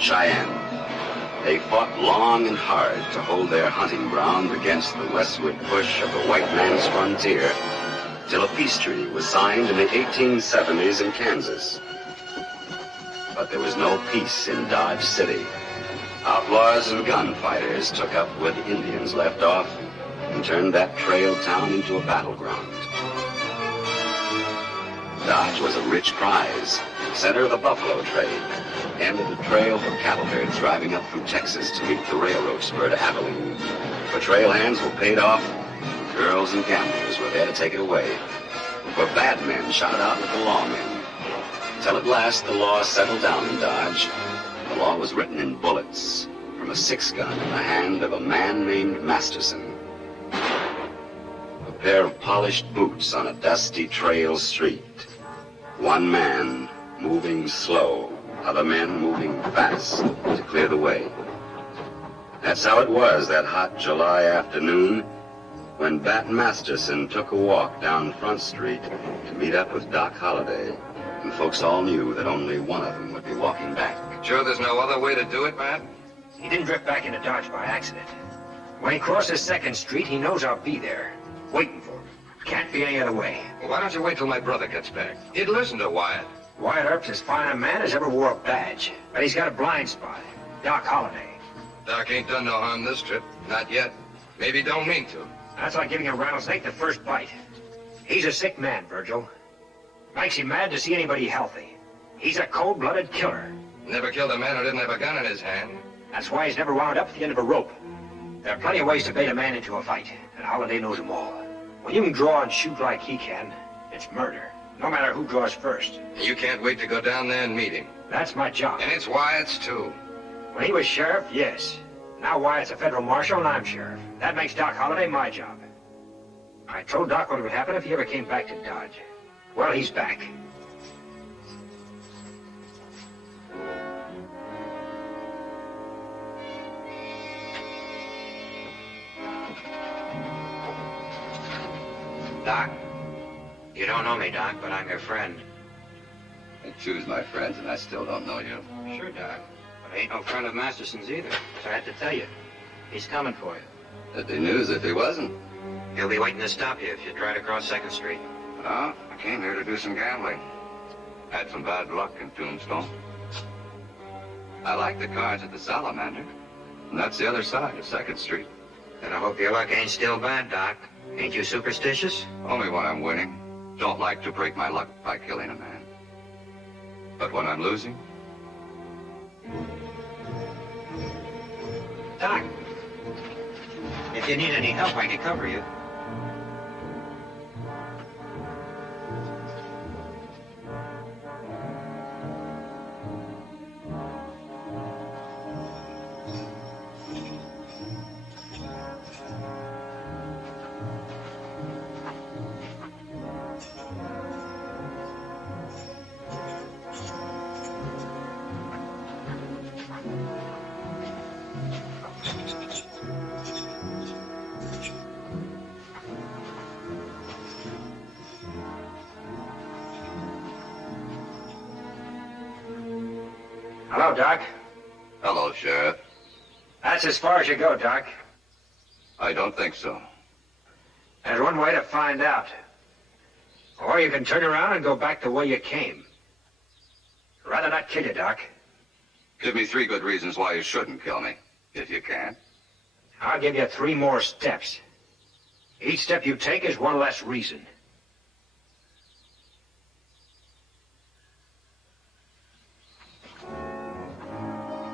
Cheyenne. They fought long and hard to hold their hunting ground against the westward push of the white man's frontier, till a peace treaty was signed in the 1870s in Kansas. But there was no peace in Dodge City. Outlaws and gunfighters took up where the Indians left off and turned that trail town into a battleground. Dodge was a rich prize, center of the buffalo trade, end of the trail for cattle herds driving up from Texas to meet the railroad spur to Abilene. For trail hands were paid off, girls and gamblers were there to take it away. For bad men shot out with the lawmen. Till at last the law settled down in Dodge. The law was written in bullets from a 6-gun in the hand of a man named Masterson. A pair of polished boots on a dusty trail street. One man moving slow, other men moving fast to clear the way. That's how it was that hot July afternoon when Bat Masterson took a walk down Front Street to meet up with Doc Holliday, and folks all knew that only one of them would be walking back. Sure there's no other way to do it, Matt? He didn't drift back into Dodge by accident. When he crosses 2nd Street, he knows I'll be there, waiting for him. Can't be any other way. Well, why don't you wait till my brother gets back? He'd listen to Wyatt. Wyatt Earp's as fine a man as ever wore a badge, but he's got a blind spot. Doc Holliday. Doc ain't done no harm this trip. Not yet. Maybe don't mean to. That's like giving a rattlesnake the first bite. He's a sick man, Virgil. Makes him mad to see anybody healthy. He's a cold-blooded killer. Never killed a man who didn't have a gun in his hand. That's why he's never wound up at the end of a rope. There are plenty of ways to bait a man into a fight, and Holliday knows them all. When you can draw and shoot like he can, it's murder, no matter who draws first. And you can't wait to go down there and meet him. That's my job. And it's Wyatt's, too. When he was sheriff, yes. Now Wyatt's a federal marshal and I'm sheriff. That makes Doc Holliday my job. I told Doc what would happen if he ever came back to Dodge. Well, he's back. Doc, you don't know me, Doc, but I'm your friend. I choose my friends, and I still don't know you. Sure, Doc. But I ain't no friend of Masterson's either, so I had to tell you. He's coming for you. That'd be news if he wasn't. He'll be waiting to stop you if you try to cross 2nd Street. Oh, I came here to do some gambling. Had some bad luck in Tombstone. I like the cards at the Salamander, and that's the other side of 2nd Street. Then I hope your luck ain't still bad, Doc. Ain't you superstitious? Only when I'm winning. Don't like to break my luck by killing a man. But when I'm losing... Doc, if you need any help, I can cover you. Hello, Doc. Hello, Sheriff. That's as far as you go, Doc. I don't think so. There's one way to find out. Or you can turn around and go back the way you came. I'd rather not kill you, Doc. Give me 3 good reasons why you shouldn't kill me, if you can. I'll give you 3 more steps. Each step you take is one less reason.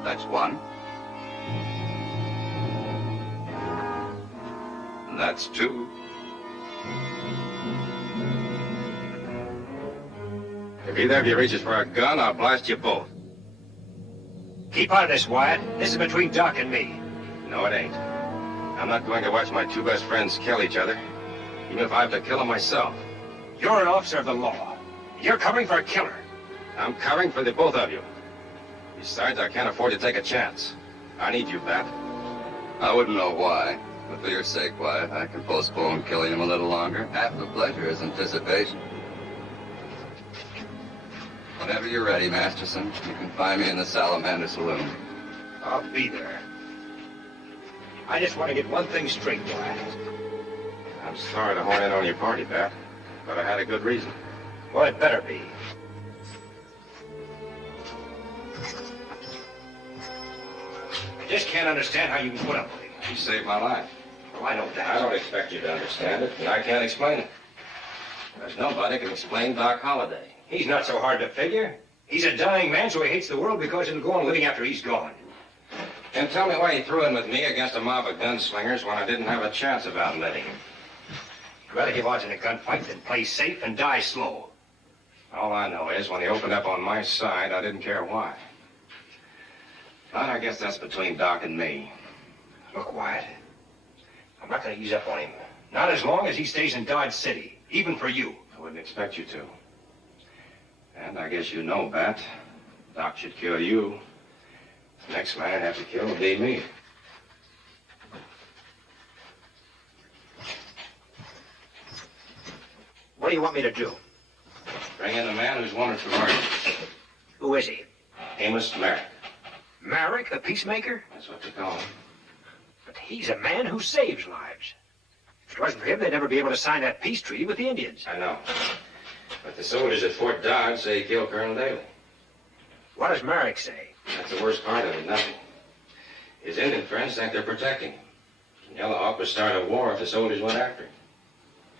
That's 1. And that's 2. If either of you reaches for a gun, I'll blast you both. Keep out of this, Wyatt. This is between Doc and me. No, it ain't. I'm not going to watch my 2 best friends kill each other, even if I have to kill them myself. You're an officer of the law. You're covering for a killer. I'm covering for the both of you. Besides, I can't afford to take a chance. I need you, Bat. I wouldn't know why, but for your sake, Wyatt, I can postpone killing him a little longer. Half the pleasure is anticipation. Whenever you're ready, Masterson, you can find me in the Salamander Saloon. I'll be there. I just want to get one thing straight, Wyatt. I'm sorry to horn in on your party, Bat, but I had a good reason. Well, it better be. I just can't understand how you can put up with him. You saved my life. Well, I know that. I don't expect you to understand it, and I can't explain it. There's nobody can explain Doc Holliday. He's not so hard to figure. He's a dying man, so he hates the world because it'll go on living after he's gone. And tell me why he threw in with me against a mob of gunslingers when I didn't have a chance of outletting him. He'd rather give odds in a gunfight than play safe and die slow. All I know is when he opened up on my side, I didn't care why. But I guess that's between Doc and me. Look, Wyatt, I'm not going to ease up on him. Not as long as he stays in Dodge City, even for you. I wouldn't expect you to. And I guess you know, Bat, Doc should kill you. The next man I'd have to kill would be me. What do you want me to do? Bring in a man who's wanted for murder. Who is he? Amos Merrick. Merrick, the peacemaker? That's what they call him. But he's a man who saves lives. If it wasn't for him, they'd never be able to sign that peace treaty with the Indians. I know. But the soldiers at Fort Dodge say he killed Colonel Daly. What does Merrick say? That's the worst part of it, nothing. His Indian friends think they're protecting him. Yellowhawk would start a war if the soldiers went after him.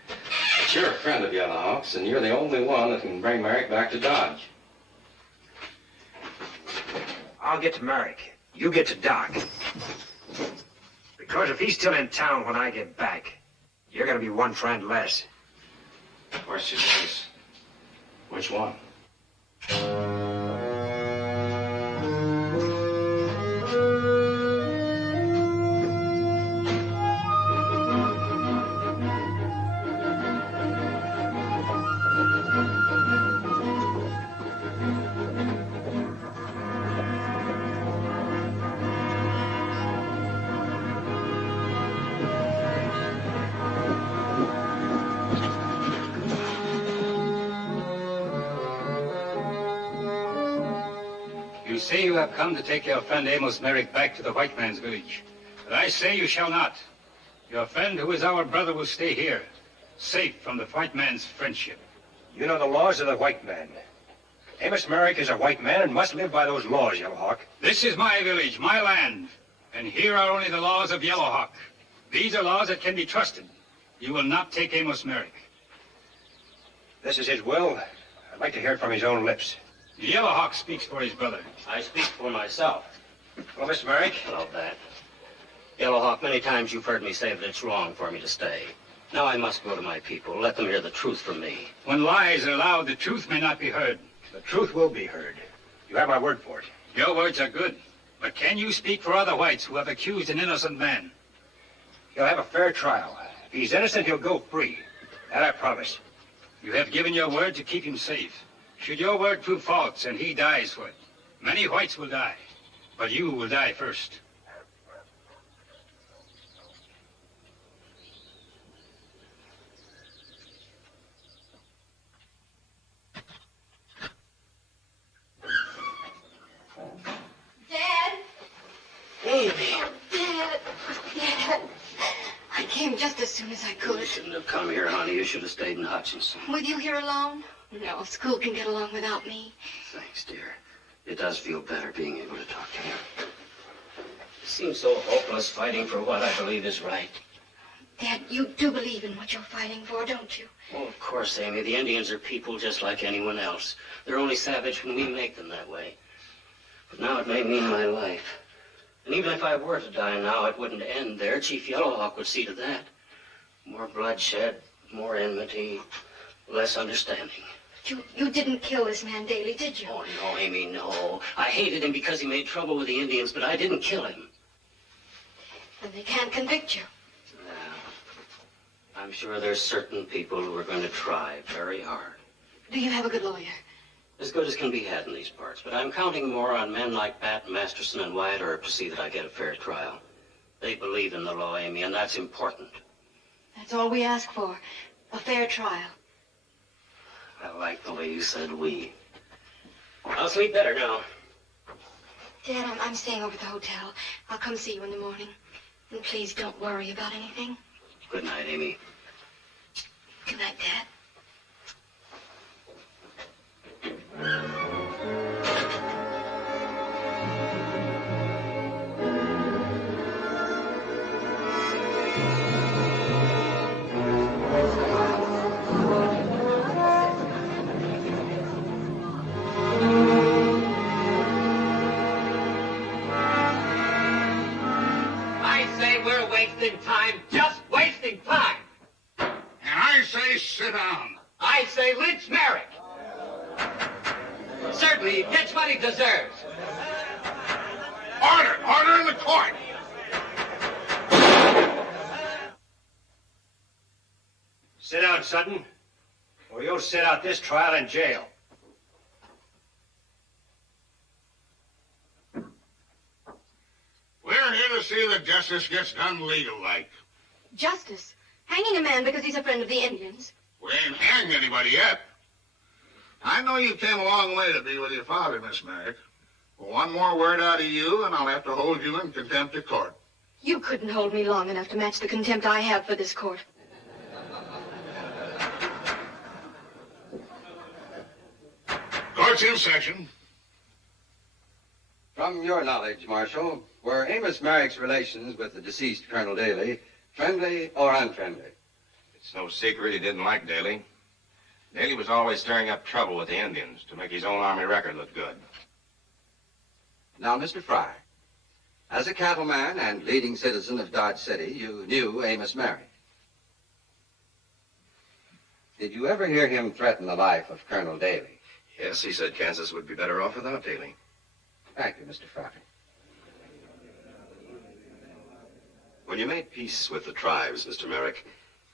But you're a friend of Yellowhawk's, and you're the only one that can bring Merrick back to Dodge. I'll get to Merrick. You get to Doc. Because if he's still in town when I get back, you're going to be one friend less. The question is, which one? You say you have come to take your friend Amos Merrick back to the white man's village. But I say you shall not. Your friend, who is our brother, will stay here, safe from the white man's friendship. You know the laws of the white man. Amos Merrick is a white man and must live by those laws, Yellowhawk. This is my village, my land, and here are only the laws of Yellowhawk. These are laws that can be trusted. You will not take Amos Merrick. This is his will. I'd like to hear it from his own lips. Yellowhawk speaks for his brother. I speak for myself. Well, Mr. Merrick? Hello, Bat. Yellowhawk, many times you've heard me say that it's wrong for me to stay. Now I must go to my people. Let them hear the truth from me. When lies are allowed, the truth may not be heard. The truth will be heard. You have my word for it. Your words are good, but can you speak for other whites who have accused an innocent man? He'll have a fair trial. If he's innocent, he'll go free. That I promise. You have given your word to keep him safe. Should your word prove false and he dies for it, many whites will die, but you will die first. Dad? Amy. Oh, Dad. Dad. I came just as soon as I could. You shouldn't have come here, honey. You should have stayed in Hutchinson. With you here alone? No, school can get along without me. Thanks, dear. It does feel better being able to talk to you. It seems so hopeless fighting for what I believe is right. Dad, you do believe in what you're fighting for, don't you? Oh, of course, Amy. The Indians are people just like anyone else. They're only savage when we make them that way. But now it may mean my life. And even if I were to die now, it wouldn't end there. Chief Yellowhawk would see to that. More bloodshed, more enmity, less understanding. You didn't kill this man Daly, did you? Oh, no, Amy, no. I hated him because he made trouble with the Indians, but I didn't kill him. Then they can't convict you. I'm sure there's certain people who are going to try very hard. Do you have a good lawyer? As good as can be had in these parts, but I'm counting more on men like Bat, Masterson, and Wyatt Earp to see that I get a fair trial. They believe in the law, Amy, and that's important. That's all we ask for. A fair trial. I like the way you said we. I'll sleep better now. Dad, I'm staying over at the hotel. I'll come see you in the morning. And please don't worry about anything. Good night, Amy. Good night, Dad. Wasting time, just wasting time. And I say sit down. I say lynch Merrick. Certainly, he gets what he deserves. Order in the court. Sit down, Sutton, or you'll sit out this trial in jail. We're here to see that justice gets done legal-like. Justice? Hanging a man because he's a friend of the Indians? We ain't hanged anybody yet. I know you came a long way to be with your father, Miss Merrick. But one more word out of you, and I'll have to hold you in contempt of court. You couldn't hold me long enough to match the contempt I have for this court. Court's in session. From your knowledge, Marshal, were Amos Merrick's relations with the deceased Colonel Daly friendly or unfriendly? It's no secret he didn't like Daly. Daly was always stirring up trouble with the Indians to make his own army record look good. Now, Mr. Fry, as a cattleman and leading citizen of Dodge City, you knew Amos Merrick. Did you ever hear him threaten the life of Colonel Daly? Yes, he said Kansas would be better off without Daly. Thank you, Mr. Fry. When you made peace with the tribes, Mr. Merrick,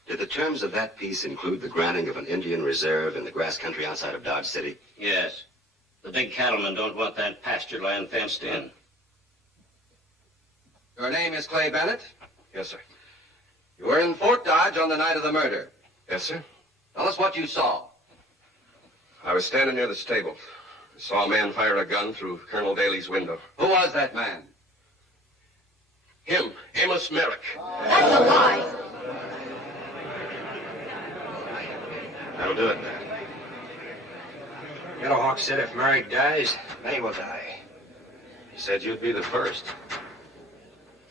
did the terms of that peace include the granting of an Indian reserve in the grass country outside of Dodge City? Yes. The big cattlemen don't want that pasture land fenced in. Your name is Clay Bennett? Yes, sir. You were in Fort Dodge on the night of the murder. Yes, sir. Tell us what you saw. I was standing near the stable. I saw a man fire a gun through Colonel Daly's window. Who was that man? Him, Amos Merrick. That's a lie. That'll do it. Yellowhawk said if Merrick dies, they will die. He said you'd be the first.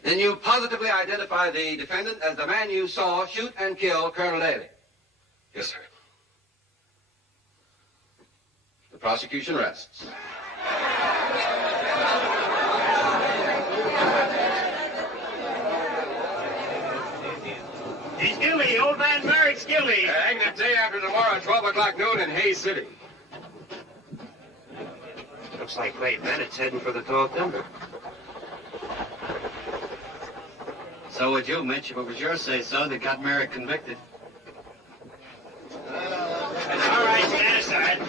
Then you positively identify the defendant as the man you saw shoot and kill Colonel Daly? Yes, sir. The prosecution rests. He's guilty. Old man Merrick's guilty. Hang the day after tomorrow at 12 o'clock noon in Hayes City. Looks like Clay Bennett's heading for the tall timber. So would you, Mitch, if it was your say-so that got Merrick convicted. All right, stand aside.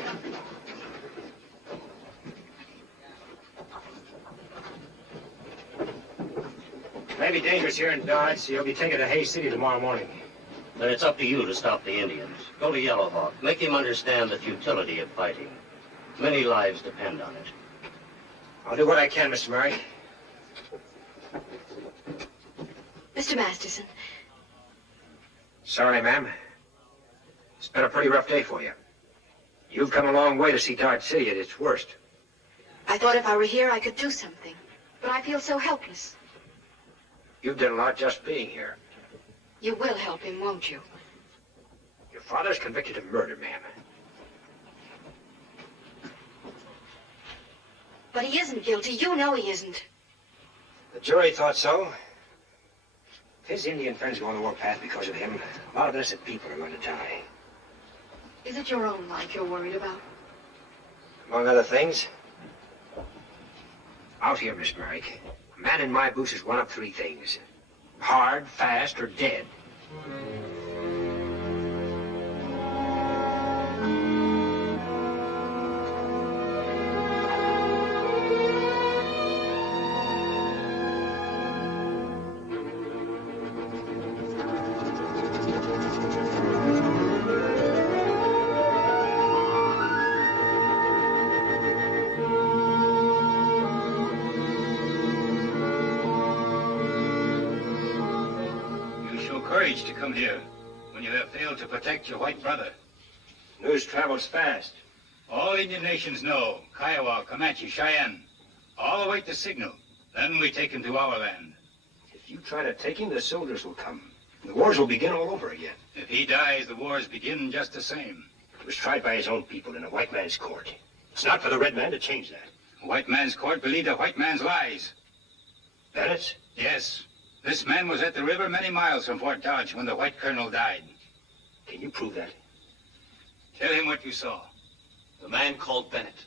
May be dangerous here in Dodge, so you'll be taken to Hayes City tomorrow morning. Then it's up to you to stop the Indians. Go to Yellowhawk. Make him understand the futility of fighting. Many lives depend on it. I'll do what I can, Mr. Merrick. Mr. Masterson, Sorry, ma'am. It's been a pretty rough day for you. You've come a long way to see Dodge City at its worst. I thought if I were here, I could do something. But I feel so helpless. You've done a lot just being here. You will help him, won't you? Your father's convicted of murder, ma'am. But he isn't guilty. You know he isn't. The jury thought so. If his Indian friends go on the warpath because of him, a lot of innocent people are going to die. Is it your own life you're worried about? Among other things, out here, Miss Merrick, a man in my boots is one of three things. Hard, fast, or dead. courage to come here when you have failed to protect your white brother? News travels fast. All Indian nations know, Kiowa, Comanche, Cheyenne, all await the signal. Then we take him to our land. If you try to take him, the soldiers will come. The wars will begin all over again. If he dies, the wars begin just the same. He was tried by his own people in a white man's court. It's not for the red man to change that. A white man's court believed a white man's lies. Bennett's? Yes. This man was at the river many miles from Fort Dodge when the white colonel died. Can you prove that? Tell him what you saw. The man called Bennett.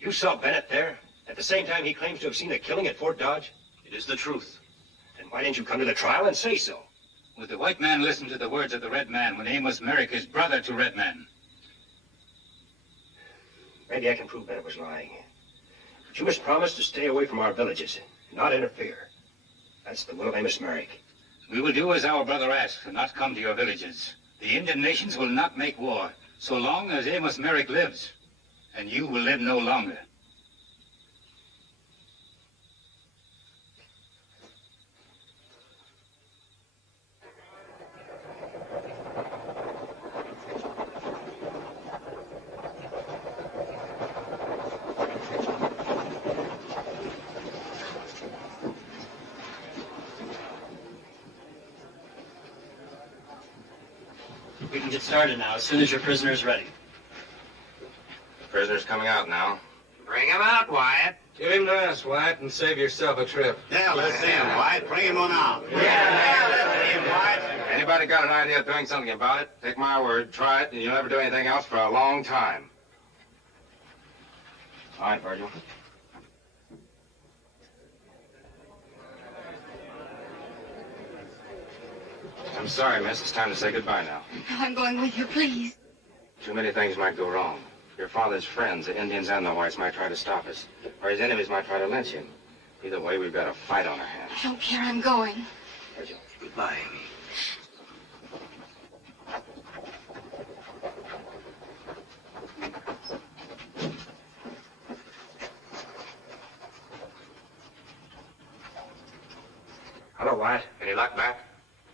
You saw Bennett there? At the same time he claims to have seen a killing at Fort Dodge? It is the truth. Then why didn't you come to the trial and say so? Would the white man listen to the words of the red man when Amos Merrick is brother to red man? Maybe I can prove Bennett was lying. But you must promise to stay away from our villages, not interfere. That's the will of Amos Merrick. We will do as our brother asks and not come to your villages. The Indian nations will not make war so long as Amos Merrick lives. And you will live no longer. We can get started now, as soon as your prisoner is ready. The prisoner's coming out now. Bring him out, Wyatt. Give him to us, Wyatt, and save yourself a trip. Yeah, let's see him, Wyatt. Bring him on out. Yeah, let's see him, Wyatt. Anybody got an idea of doing something about it? Take my word, try it, and you'll never do anything else for a long time. All right, Virgil. I'm sorry, miss. It's time to say goodbye now. I'm going with you, please. Too many things might go wrong. Your father's friends, the Indians and the whites, might try to stop us. Or his enemies might try to lynch him. Either way, we've got a fight on our hands. I don't care. I'm going. Virgil, goodbye, Amy. Hello, Wyatt. Any luck, Matt?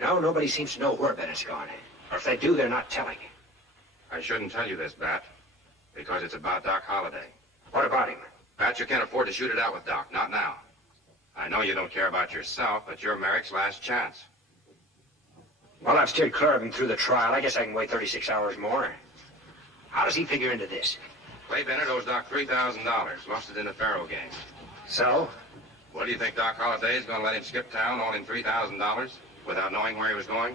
No, nobody seems to know where Bennett's gone. Or if they do, they're not telling. I shouldn't tell you this, Bat, because it's about Doc Holliday. What about him? Bat, you can't afford to shoot it out with Doc, not now. I know you don't care about yourself, but you're Merrick's last chance. Well, I've steered clear of him through the trial. I guess I can wait 36 hours more. How does he figure into this? Clay Bennett owes Doc $3,000. Lost it in the faro game. So? What do you think Doc Holliday is going to let him skip town owing $3,000 without knowing where he was going?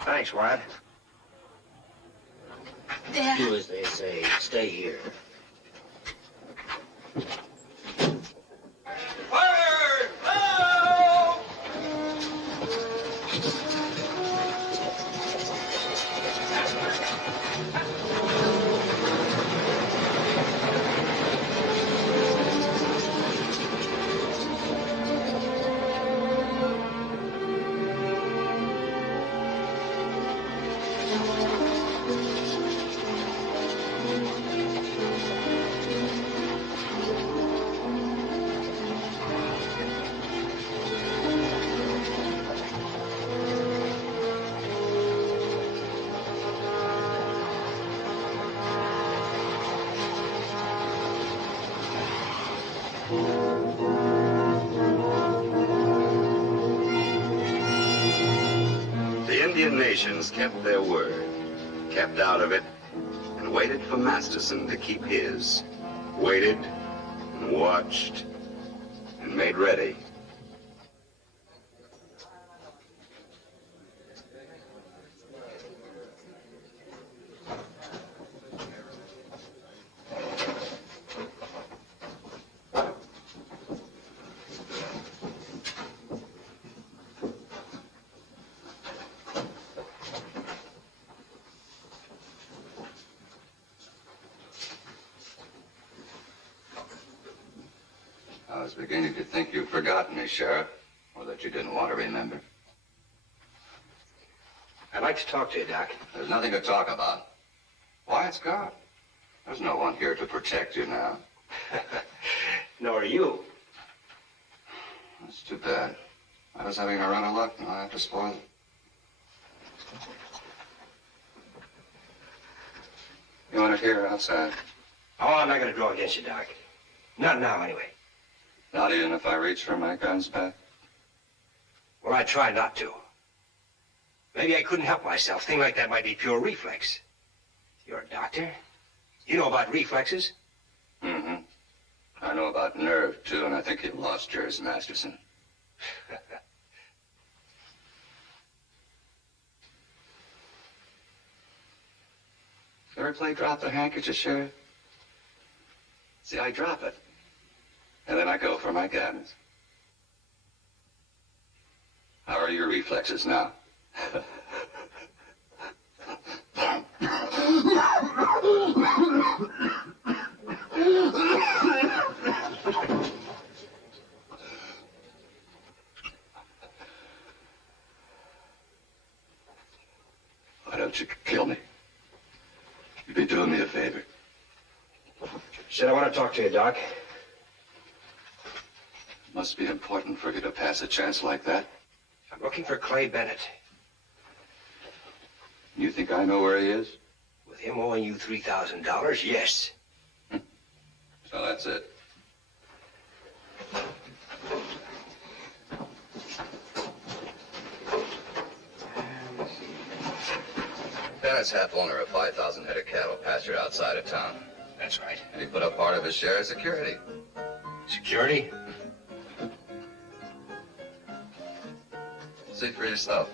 Thanks, Wyatt. Do as they say. Stay here. The Indian nations kept their word, kept out of it, and waited for Masterson to keep his. Waited and watched and made ready. I was beginning to think you'd forgotten me, Sheriff, or that you didn't want to remember. I'd like to talk to you, Doc. There's nothing to talk about. Wyatt's gone. There's no one here to protect you now. Nor you. It's Too bad. I was having a run of luck, now I have to spoil it. You want it here or outside? Oh, I'm not going to draw against you, Doc. Not now, anyway. Not even if I reach for my gun's back? Well, I try not to. Maybe I couldn't help myself. Thing like that might be pure reflex. You're a doctor. You know about reflexes. Mm-hmm. I know about nerve, too, and I think you've lost yours, Masterson. Ever play drop the handkerchief, Sheriff? See, I drop it, and then I go for my guns. How are your reflexes now? Why don't you kill me? You'd be doing me a favor. Said I want to talk to you, Doc. It must be important for you to pass a chance like that. I'm looking for Clay Bennett. You think I know where he is? With him owing you $3,000, yes. So that's it. Bennett's half owner of 5,000 head of cattle pastured outside of town. That's right. And he put up part of his share as security. Security? See for yourself.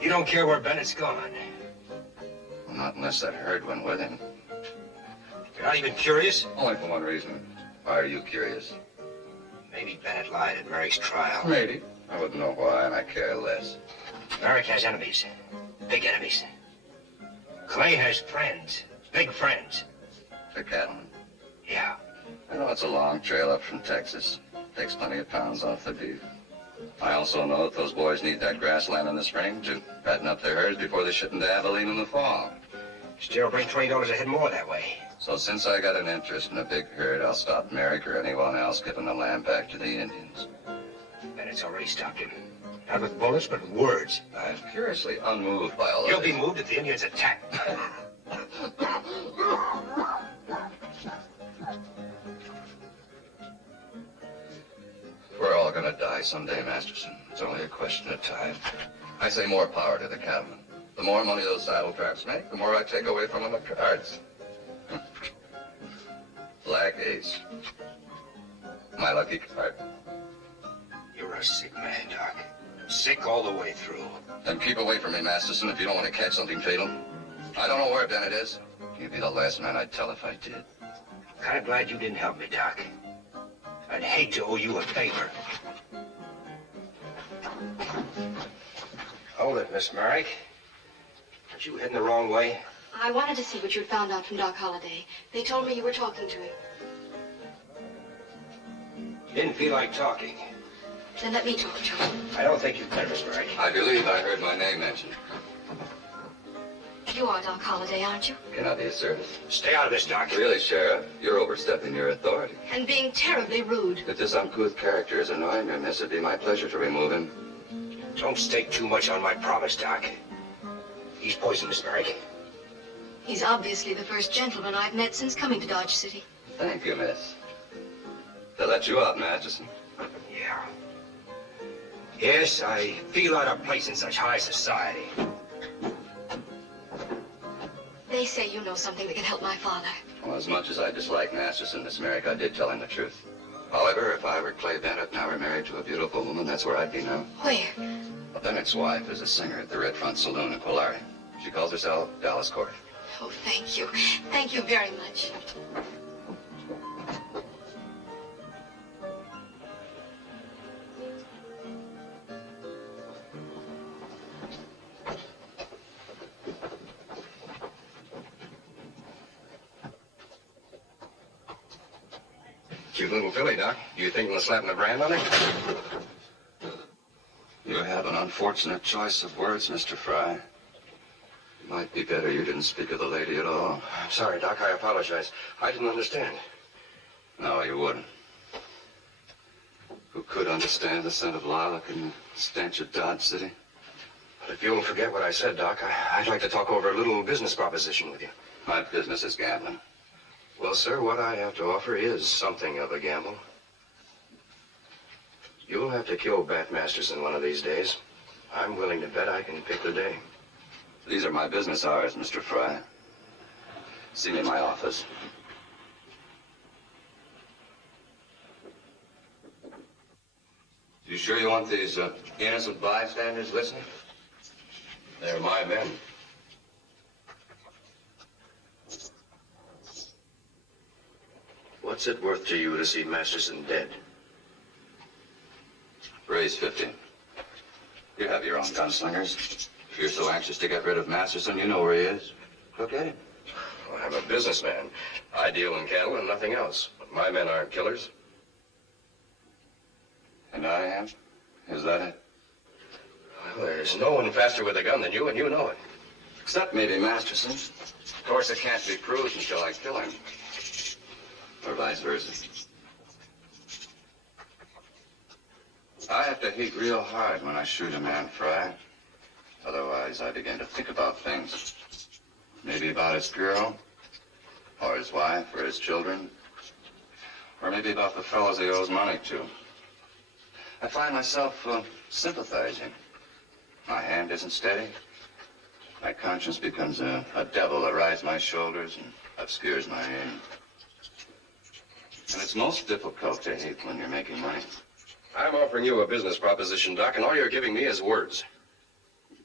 You don't care where Bennett's gone? Well, not unless that herd went with him. You're not even curious? Only for one reason. Why are you curious? Maybe Bennett lied at Merrick's trial. Maybe. I wouldn't know why, and I care less. Merrick has enemies. Big enemies. Clay has friends. Big friends. The cattleman. Yeah. I know it's a long trail up from Texas. Takes plenty of pounds off the beef. I also know that those boys need that grassland in the spring to fatten up their herds before they ship into Abilene in the fall. Still bring $20 a head more that way. So since I got an interest in a big herd, I'll stop Merrick or anyone else giving the land back to the Indians. Bennett's already stopped him. Not with bullets, but with words. I'm curiously unmoved by all of You'll this. be moved if the Indians attack. We're all gonna die someday, Masterson. It's only a question of time. I say more power to the cattlemen. The more money those saddle traps make, the more I take away from them at cards. Black ace. My lucky card. You're a sick man, Doc. Sick all the way through. Then keep away from me, Masterson, if you don't want to catch something fatal. I don't know where Bennett is. You'd be the last man I'd tell if I did. Kind of glad you didn't help me, Doc. I'd hate to owe you a favor. Hold it, Miss Merrick. Aren't you heading the wrong way? I wanted to see what you'd found out from Doc Holliday. They told me you were talking to him. You didn't feel like talking. Then let me talk to him. I don't think you'd better, Miss Merrick. I believe I heard my name mentioned. You are Doc Holliday, aren't you? Can I be of service? Stay out of this, Doc. Really, Sheriff, you're overstepping your authority. And being terribly rude. If this uncouth character is annoying you, miss, it'd be my pleasure to remove him. Don't stake too much on my promise, Doc. He's poisoned, Miss Merrick. He's obviously the first gentleman I've met since coming to Dodge City. Thank you, miss. To let you out, Masterson. Yeah. Yes, I feel out of place in such high society. They say you know something that can help my father. Well, as much as I dislike Masterson, Miss Merrick, I did tell him the truth. However, if I were Clay Bennett and I were married to a beautiful woman, that's where I'd be now. Where? Well, Bennett's wife is a singer at the Red Front Saloon in Quillare. She calls herself Dallas Court. Oh, thank you. Thank you very much. Cute little filly, Doc. You thinking of slapping a brand on her? You have an unfortunate choice of words, Mr. Fry. Might be better you didn't speak of the lady at all. I'm sorry, Doc. I apologize. I didn't understand. No, you wouldn't. Who could understand the scent of lilac and the stench of Dodge City? But if you'll forget what I said, Doc, I'd like to talk over a little business proposition with you. My business is gambling. Well, sir, what I have to offer is something of a gamble. You'll have to kill Bat Masterson one of these days. I'm willing to bet I can pick the day. These are my business hours, Mr. Fry. See me in my office. You sure you want these innocent bystanders listening? They're my men. What's it worth to you to see Masterson dead? Raise 50. You have your own gunslingers. If you're so anxious to get rid of Masterson, you know where he is. Go get him. Well, I'm a businessman. I deal in cattle and nothing else. But my men aren't killers. And I am? Is that it? Well, there's no one faster with a gun than you, and you know it. Except maybe Masterson. Of course, it can't be proved until I kill him. Or vice versa. I have to hate real hard when I shoot a man, Fry. Otherwise, I begin to think about things. Maybe about his girl, or his wife, or his children. Or maybe about the fellows he owes money to. I find myself sympathizing. My hand isn't steady. My conscience becomes a devil that rides my shoulders and obscures my aim. And it's most difficult to hate when you're making money. I'm offering you a business proposition, Doc, and all you're giving me is words.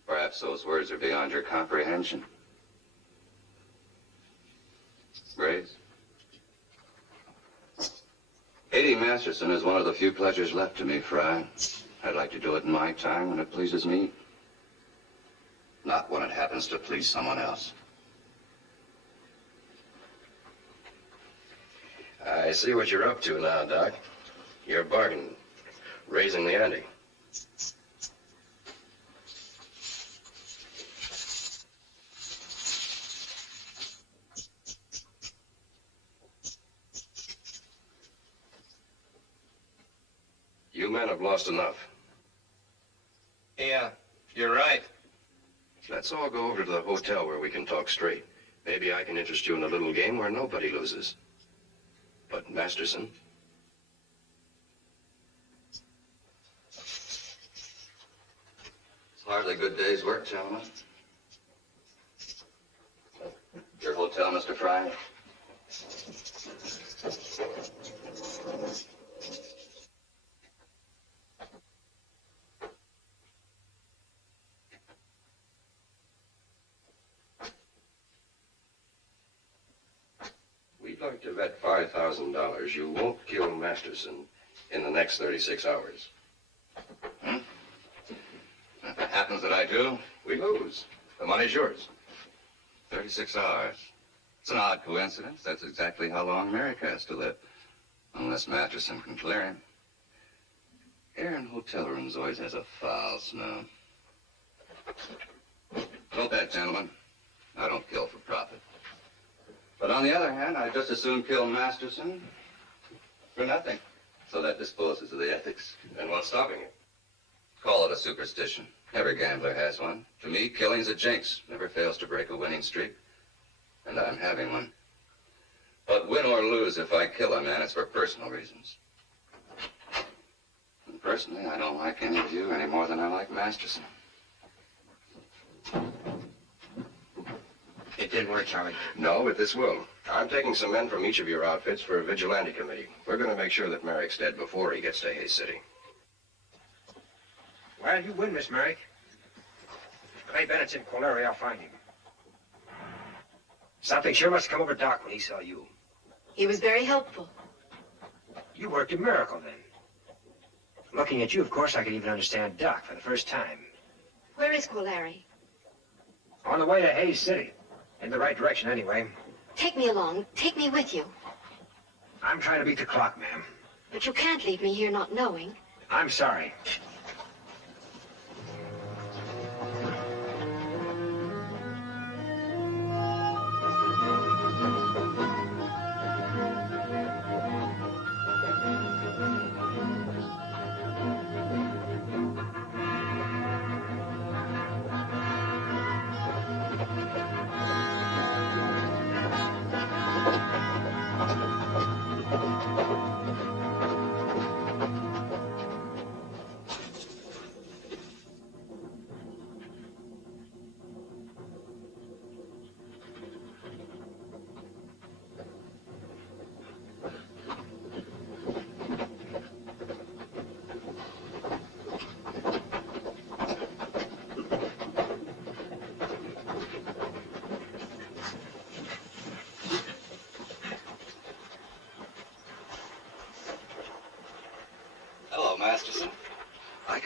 Perhaps those words are beyond your comprehension. Grace? Hating Masterson is one of the few pleasures left to me, Fry. I'd like to do it in my time when it pleases me. Not when it happens to please someone else. I see what you're up to now, Doc. You're bargaining, raising the ante. You men have lost enough. Yeah, you're right. Let's all go over to the hotel where we can talk straight. Maybe I can interest you in a little game where nobody loses. But Masterson? It's hardly a good day's work, gentlemen. Your hotel, Mr. Fry? We'd like to bet $5,000 you won't kill Masterson in the next 36 hours. If it happens that I do, we lose. The money's yours. 36 hours. It's an odd coincidence. That's exactly how long Merrick has to live. Unless Masterson can clear him. Air in hotel rooms always has a foul smell. Don't bet, gentlemen. I don't kill for profit. But on the other hand, I'd just as soon kill Masterson for nothing. So that disposes of the ethics. And what's stopping it? Call it a superstition. Every gambler has one. To me, killing's a jinx. Never fails to break a winning streak. And I'm having one. But win or lose, if I kill a man, it's for personal reasons. And personally, I don't like any of you any more than I like Masterson. It didn't work, Charlie. No, but this will. I'm taking some men from each of your outfits for a vigilante committee. We're going to make sure that Merrick's dead before he gets to Hayes City. Well, you win, Miss Merrick. If Clay Bennett's in Colary, I'll find him. Something sure must have come over Doc when he saw you. He was very helpful. You worked a miracle, then. Looking at you, of course, I could even understand Doc for the first time. Where is Colary? On the way to Hayes City. In the right direction, anyway. Take me along. Take me with you. I'm trying to beat the clock, ma'am. But you can't leave me here not knowing. I'm sorry.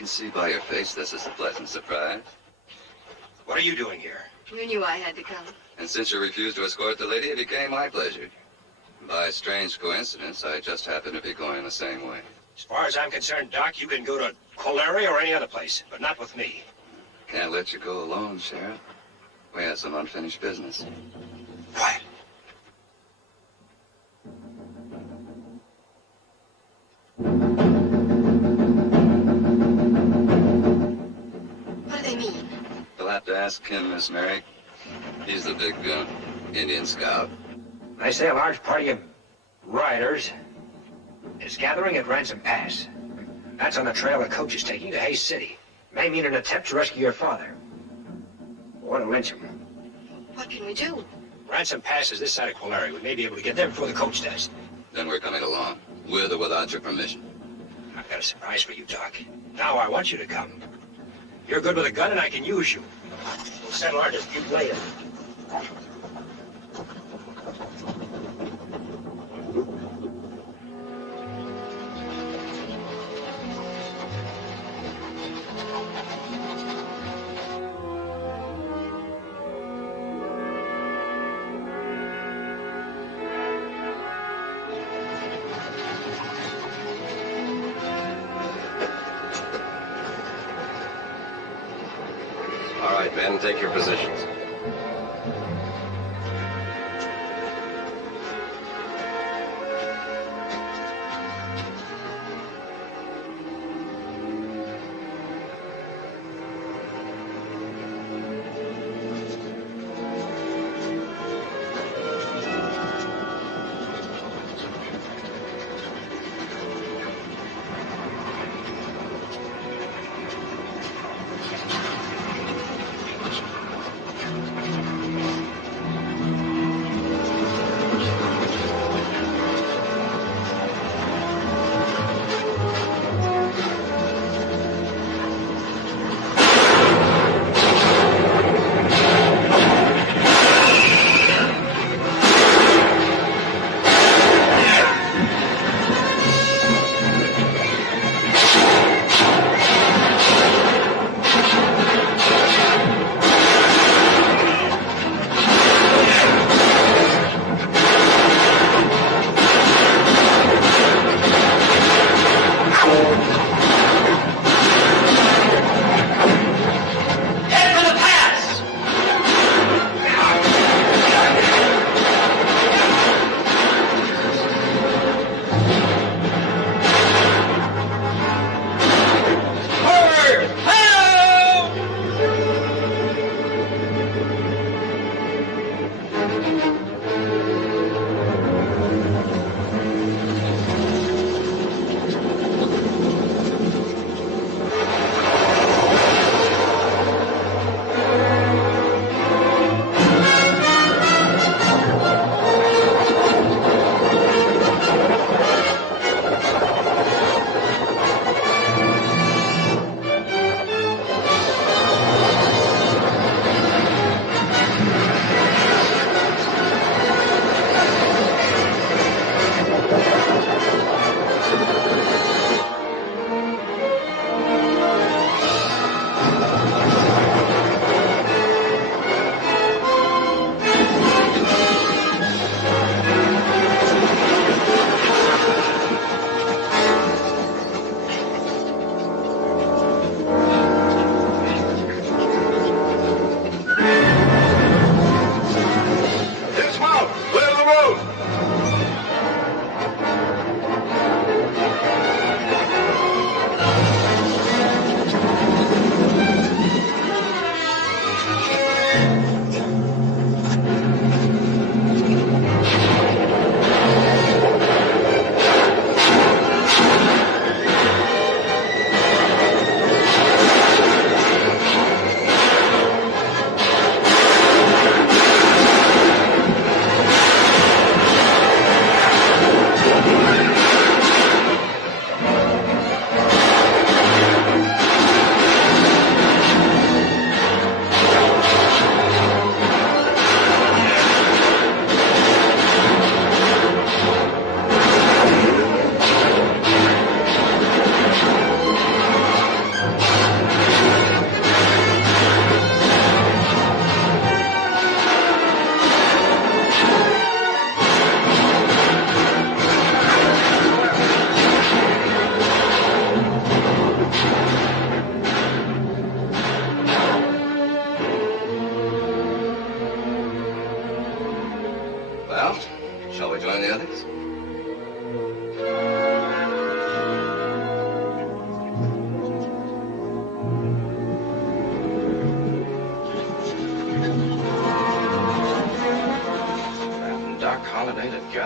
can see by your face this is a pleasant surprise. What are you doing here? You knew I had to come. And since you refused to escort the lady, it became my pleasure. By a strange coincidence, I just happen to be going the same way. As far as I'm concerned, Doc, you can go to Colary or any other place, but not with me. Can't let you go alone, Sheriff. We have some unfinished business. Quiet. What do they mean? You'll have to ask him, Miss Merrick. He's the big gun, Indian scout. They say a large party of riders is gathering at Ransom Pass. That's on the trail the coach is taking to Hayes City. May mean an attempt to rescue your father. Or to lynch him. What can we do? Ransom Pass is this side of Colary. We may be able to get there before the coach does. Then we're coming along, with or without your permission. I've got a surprise for you, Doc. Now I want you to come. You're good with a gun and I can use you. We'll settle our dispute later. All right, men, take your positions.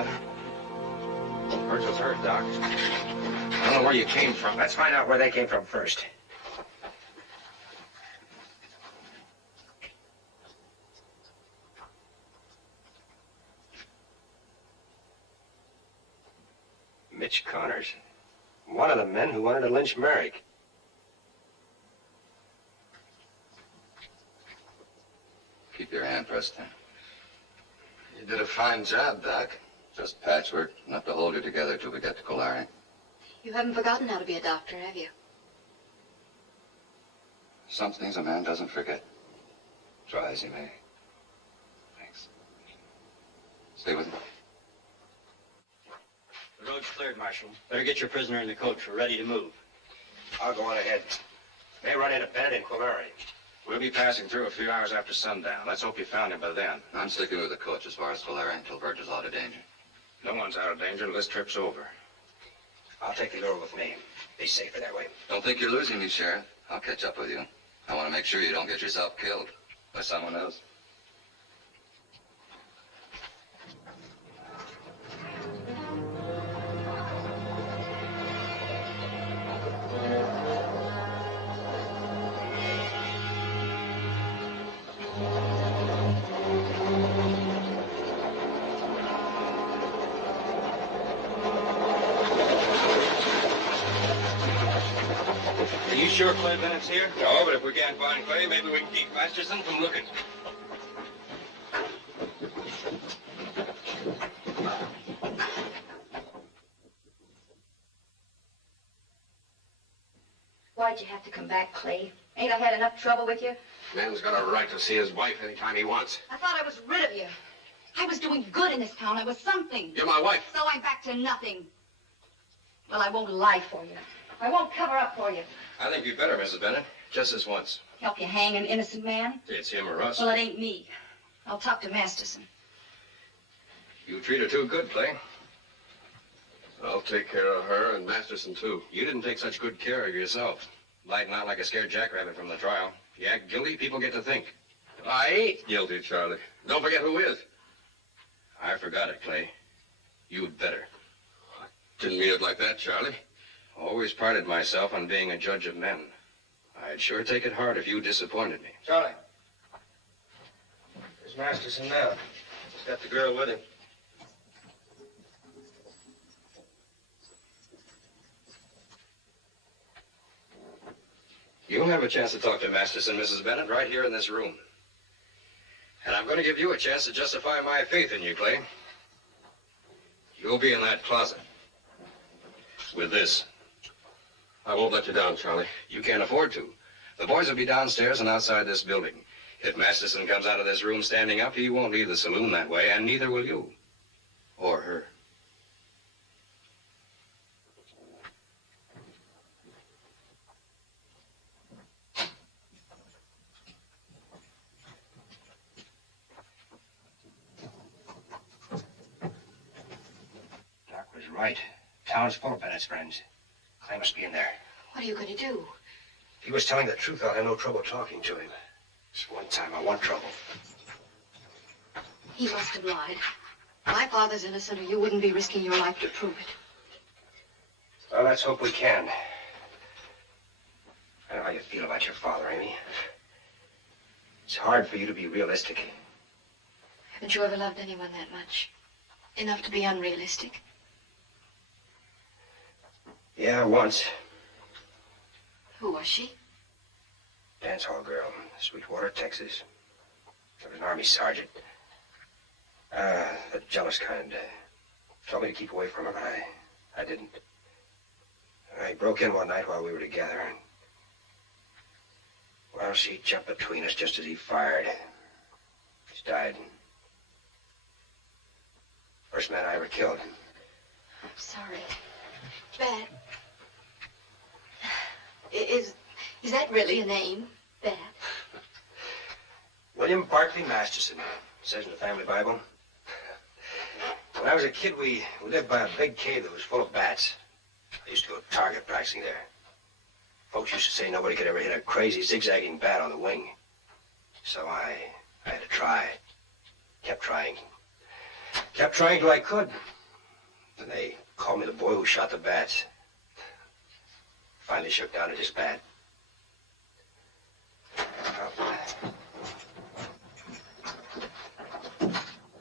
huh? Virgil's hurt, Doc. I don't know where you came from. Let's find out where they came from first. Mitch Connors. One of the men who wanted to lynch Merrick. Keep your hand pressed there. You did a fine job, Doc. Just patchwork, enough to hold you together till we get to Colari. You haven't forgotten how to be a doctor, have you? Some things a man doesn't forget. Try as he may. Thanks. Stay with me. The road's cleared, Marshal. Better get your prisoner in the coach. We're ready to move. I'll go on ahead. May run into Bennett and Colari. We'll be passing through a few hours after sundown. Let's hope you found him by then. I'm sticking with the coach as far as Colari until Virgil's out of danger. No one's out of danger till this trip's over. I'll take the girl with me. Be safer that way. Don't think you're losing me, Sheriff. I'll catch up with you. I want to make sure you don't get yourself killed by someone else. Are you sure Clay Bennett's here? No, but if we can't find Clay, maybe we can keep Masterson from looking. Why'd you have to come back, Clay? Ain't I had enough trouble with you? Man's got a right to see his wife anytime he wants. I thought I was rid of you. I was doing good in this town. I was something. You're my wife. So I'm back to nothing. Well, I won't lie for you. I won't cover up for you. I think you'd better, Mrs. Bennett. Just this once. Help you hang an innocent man? It's him or us. Well, it ain't me. I'll talk to Masterson. You treat her too good, Clay. I'll take care of her and Masterson, too. You didn't take such good care of yourself. Lighting out like a scared jackrabbit from the trial. You act guilty, people get to think. I ain't guilty, Charlie. Don't forget who is. I forgot it, Clay. You'd better. Didn't mean it like that, Charlie. Always prided myself on being a judge of men. I'd sure take it hard if you disappointed me. Charlie. Where's Masterson now? He's got the girl with him. You'll have a chance to talk to Masterson, Mrs. Bennett, right here in this room. And I'm going to give you a chance to justify my faith in you, Clay. You'll be in that closet. With this. I won't let you down, Charlie. You can't afford to. The boys will be downstairs and outside this building. If Masterson comes out of this room standing up, he won't leave the saloon that way, and neither will you. Or her. Doc was right. Town's full of Bennett's friends. Clay must be in there. What are you going to do? If he was telling the truth, I'll have no trouble talking to him. This one time I want trouble. He must have lied. My father's innocent, or you wouldn't be risking your life to prove it. Well, let's hope we can. I know how you feel about your father, Amy. It's hard for you to be realistic. Haven't you ever loved anyone that much? Enough to be unrealistic? Yeah, once. Who was she? Dance hall girl, Sweetwater, Texas. I was an Army sergeant. The jealous kind. Told me to keep away from her, but I didn't. I broke in one night while we were together, and... well, she jumped between us just as he fired. She's died. First man I ever killed. I'm sorry. Bad. Is that really a name? Bad. William Barclay Masterson. It says in the family Bible. When I was a kid, we lived by a big cave that was full of bats. I used to go target practicing there. Folks used to say nobody could ever hit a crazy zigzagging bat on the wing. So I had to try. Kept trying. Kept trying till I could. Then they called me the boy who shot the bats. Finally shook down to just bad.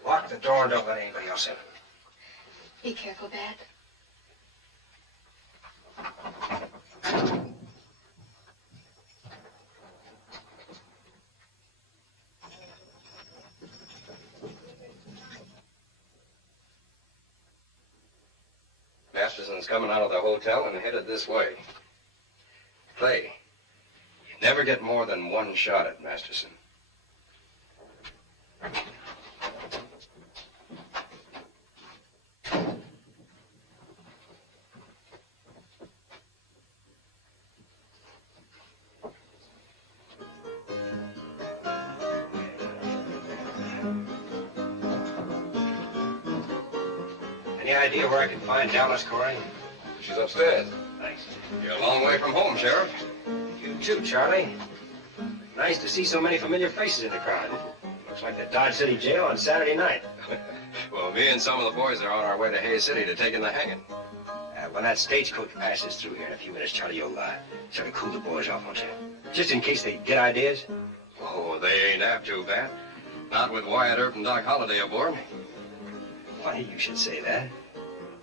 Lock the door and don't let anybody else in. Be careful, Dad. Masterson's coming out of the hotel and headed this way. Clay, you never get more than one shot at Masterson. Any idea where I can find Dallas, Corey? She's upstairs. Thanks. You're a long way from home, Sheriff. You too, Charlie. Nice to see so many familiar faces in the crowd. Looks like the Dodge City Jail on Saturday night. Well, me and some of the boys are on our way to Hayes City to take in the hanging. When that stagecoach passes through here in a few minutes, Charlie, you'll sort of cool the boys off, won't you? Just in case they get ideas. Oh, they ain't apt to, Bat. Not with Wyatt Earp and Doc Holliday aboard. Funny you should say that.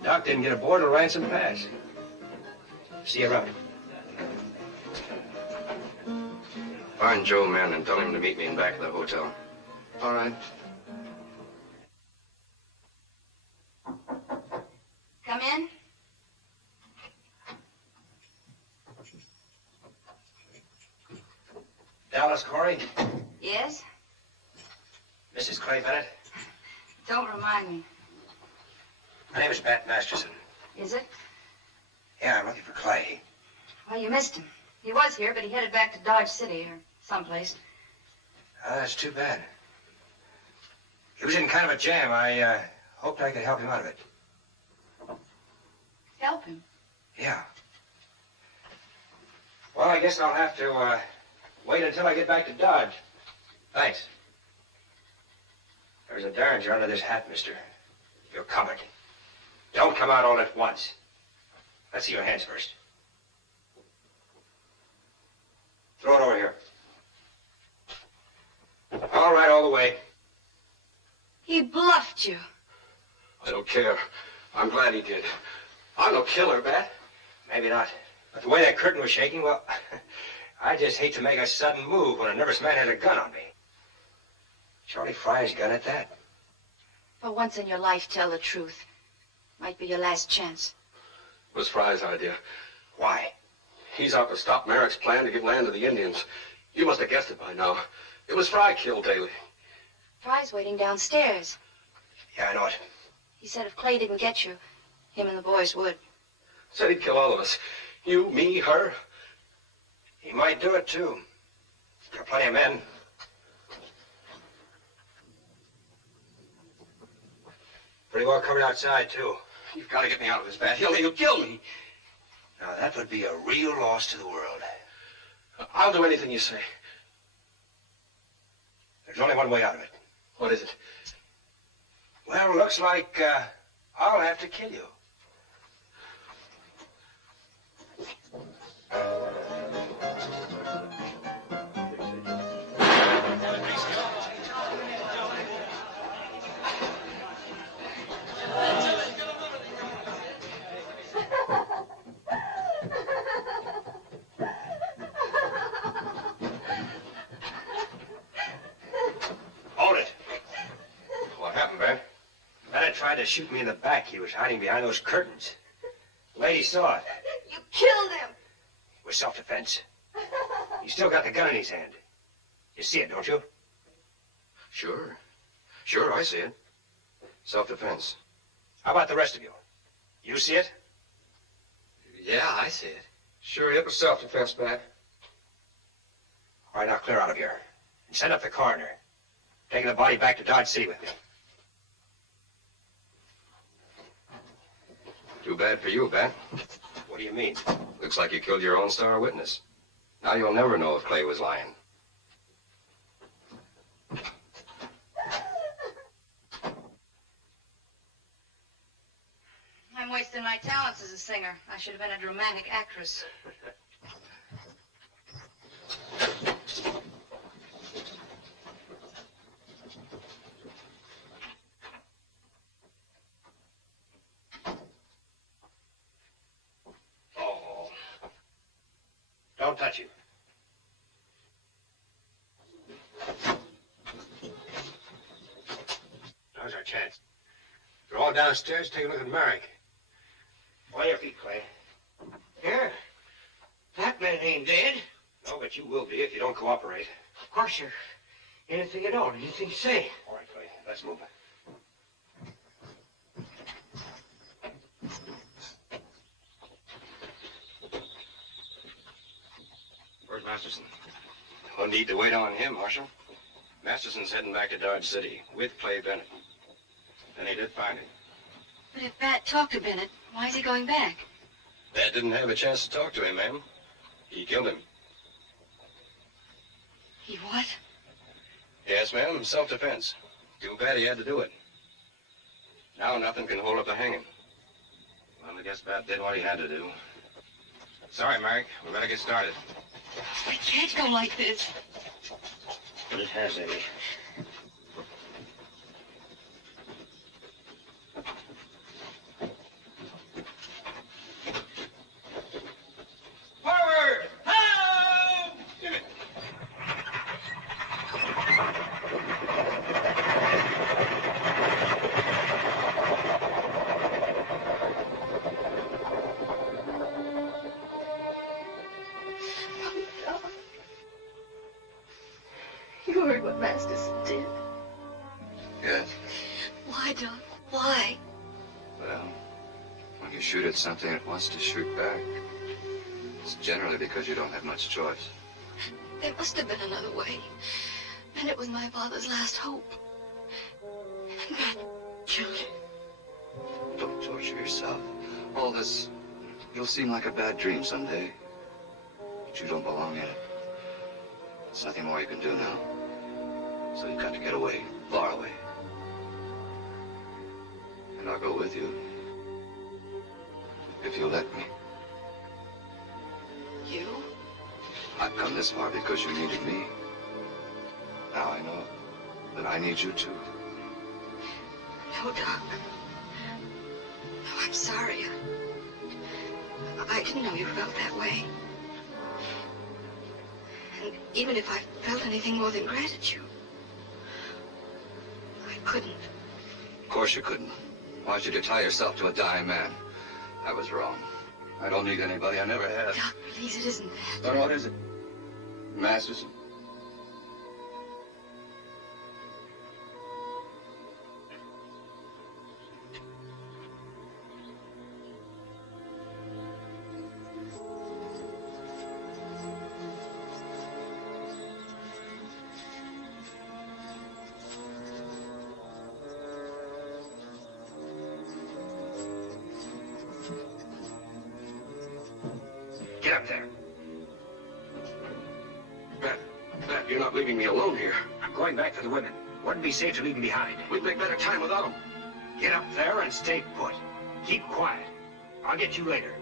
Doc didn't get aboard till Ransom Pass. See you around. Find Joe Mann and tell him to meet me in back of the hotel. All right. Come in. Dallas, Corey? Yes? Mrs. Clay Bennett? Don't remind me. My name is Bat Masterson. Is it? Yeah, I'm looking for Clay. Well, you missed him. He was here, but he headed back to Dodge City or someplace. That's too bad. He was in kind of a jam. I hoped I could help him out of it. Help him? Yeah. Well, I guess I'll have to wait until I get back to Dodge. Thanks. There's a derringer under this hat, mister. You're covered. Don't come out all at once. Let's see your hands first. Throw it over here. All right, all the way. He bluffed you. I don't care. I'm glad he did. I'm no killer, Bat. Maybe not. But the way that curtain was shaking, well, I just hate to make a sudden move when a nervous man has a gun on me. Charlie Fry's gun at that. For once in your life, tell the truth. Might be your last chance. It was Fry's idea. Why? He's out to stop Merrick's plan to give land to the Indians. You must have guessed it by now. It was Fry killed Daly. Fry's waiting downstairs. Yeah, I know it. He said if Clay didn't get you, him and the boys would. Said he'd kill all of us. You, me, her. He might do it, too. Got plenty of men. Pretty well covered outside, too. You've got to get me out of this, Bat. He'll kill me. Now, that would be a real loss to the world. I'll do anything you say. There's only one way out of it. What is it? Well, looks like I'll have to kill you. Tried to shoot me in the back. He was hiding behind those curtains. The lady saw it. You killed him! It was self-defense. He still got the gun in his hand. You see it, don't you? Sure. Sure, I see it. Self-defense. How about the rest of you? You see it? Yeah, I see it. Sure, it was self-defense, Bat. All right, now clear out of here. And send up the coroner. Taking the body back to Dodge City with me. Too bad for you, Bat. What do you mean? Looks like you killed your own star witness. Now you'll never know if Clay was lying. in my talents as a singer. I should have been a dramatic actress. Oh. Don't touch him. Now's our chance. We're all downstairs. Take a look at Merrick. Play your feet, Clay. Here. That man ain't dead. No, but you will be if you don't cooperate. Of course, you're anything at all. Anything you say. All right, Clay. Let's move it. Where's Masterson? No need to wait on him, Marshal. Masterson's heading back to Dodge City with Clay Bennett. And he did find him. But if Bat talked to Bennett, why is he going back? Dad didn't have a chance to talk to him, ma'am. He killed him. He what? Yes, ma'am. Self-defense. Too bad he had to do it. Now nothing can hold up the hanging. Well, I guess Bat did what he had to do. Sorry, Merrick. We better get started. We can't go like this. But it has, Amy. Forward! Ho! Give it. You heard what Masterson did. Yes. Why, Doc? Why? Well, when you shoot at something it wants to shoot back, it's generally because you don't have much choice. There must have been another way. And it was my father's last hope. And Bat killed him. Don't torture yourself. All this, you'll seem like a bad dream someday. But you don't belong in it. There's nothing more you can do now. So you've got to get away, far away. And I'll go with you. If you'll let me. You? I've come this far because you needed me. Now I know that I need you too. No, Doc. No, I'm sorry. I didn't know you felt that way. And even if I felt anything more than gratitude, I couldn't. Of course you couldn't. Why should you tie yourself to a dying man? I was wrong. I don't need anybody. I never have. Doc, please, it isn't that. Then what is it? Masterson? Get up there. Bat, you're not leaving me alone here. I'm going back for the women. Wouldn't be safe to leave them behind. We'd make better time without them. Get up there and stay put. Keep quiet. I'll get you later.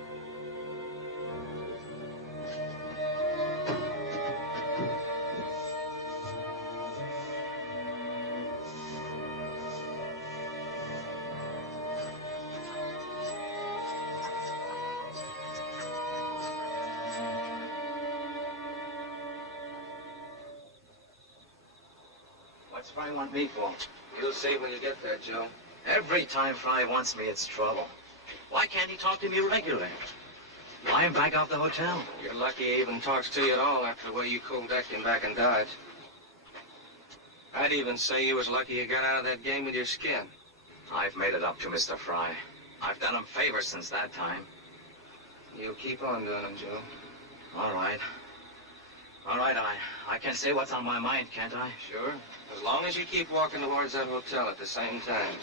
What's Fry want me for? You'll see when you get there, Joe. Every time Fry wants me, it's trouble. Why can't he talk to me regularly? Why am back off the hotel? You're lucky he even talks to you at all after the way you cold-decked him back in Dodge. I'd even say you was lucky you got out of that game with your skin. I've made it up to Mr. Fry. I've done him favors since that time. You'll keep on doing them, Joe. All right. All right, I can say what's on my mind, can't I? Sure. As long as you keep walking towards that hotel at the same time.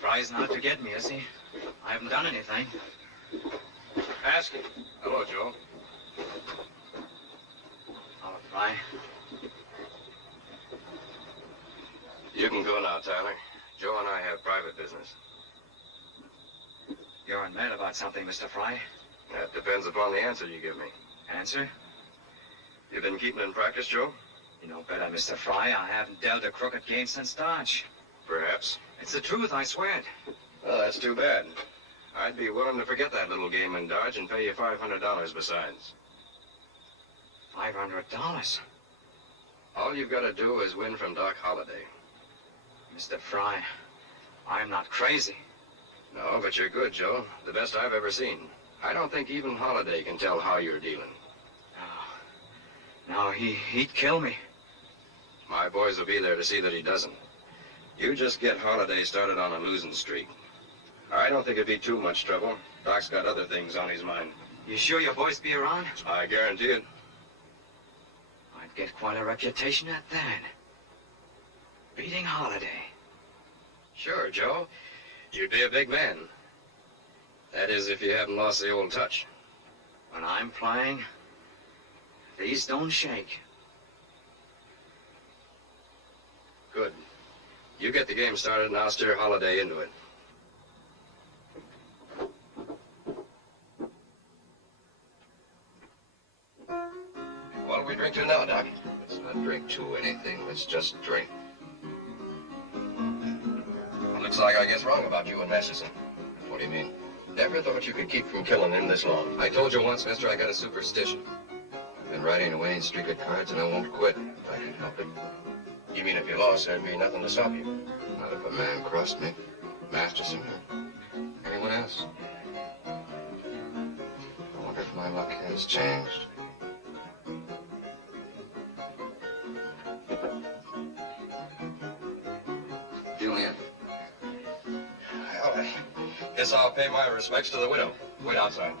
Fry's not to get me, is he? I haven't done anything. Ask him. Hello, Joe. Fry. You can go now, Tyler. Joe and I have private business. You're in mad about something, Mr. Fry. That depends upon the answer you give me. Answer? You've been keeping in practice, Joe? You know better, Mr. Fry. I haven't dealt a crooked game since Dodge. Perhaps. It's the truth, I swear it. Well, that's too bad. I'd be willing to forget that little game in Dodge and pay you $500 besides. $500? All you've got to do is win from Doc Holliday. Mr. Fry, I'm not crazy. No, but you're good, Joe. The best I've ever seen. I don't think even Holliday can tell how you're dealing. No, he'd kill me. My boys will be there to see that he doesn't. You just get Holliday started on a losing streak. I don't think it'd be too much trouble. Doc's got other things on his mind. You sure your boys be around? I guarantee it. I'd get quite a reputation at that. Beating Holliday. Sure, Joe. You'd be a big man. That is, if you haven't lost the old touch. When I'm playing, these don't shake. Good. You get the game started and I'll steer Holliday into it. What'll we drink to now, Doc? Let's not drink to anything. Let's just drink. Well, looks like I guess wrong about you and Masterson. What do you mean? Never thought you could keep from killing him this long. I told you once, mister, I got a superstition. I've been riding away in streak of cards and I won't quit if I can help it. You mean if you lost, there'd be nothing to stop you? Not if a man crossed me. Masterson or anyone else. I wonder if my luck has changed. Julian. Well, I guess I'll pay my respects to the widow. Wait outside.